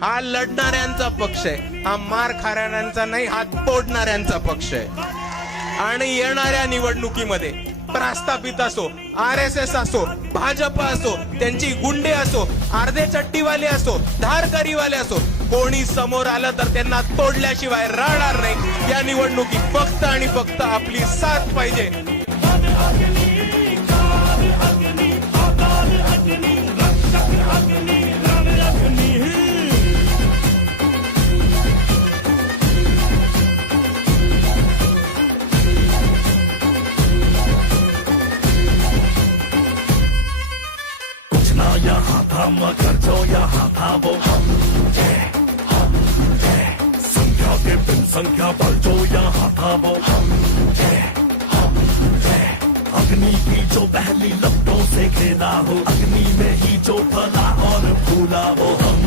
हा लढणाऱ्यांचा पक्ष आहे, हा मार खाणाऱ्यांचा नाही, हात तोडणाऱ्यांचा पक्ष आहे। आणि येणाऱ्या निवडणुकीमध्ये प्रस्थापित असो, RSS असो, भाजप असो, त्यांची गुंडे असो, अर्धे चट्टीवाले असो, धारकरीवाले असो, कोणी समोर आलं तर त्यांना तोडल्याशिवाय राहणार नाही। या निवडणुकीत फक्त आणि फक्त आपली साथ पाहिजे। यहाँ था मगर जो यहाँ था वो हम थे। संख्या के बिन संख्या बल जो यहाँ था वो हम थे। अग्नि की जो पहली लपटों से खेला हो, अग्नि में ही जो फला और फूला वो हम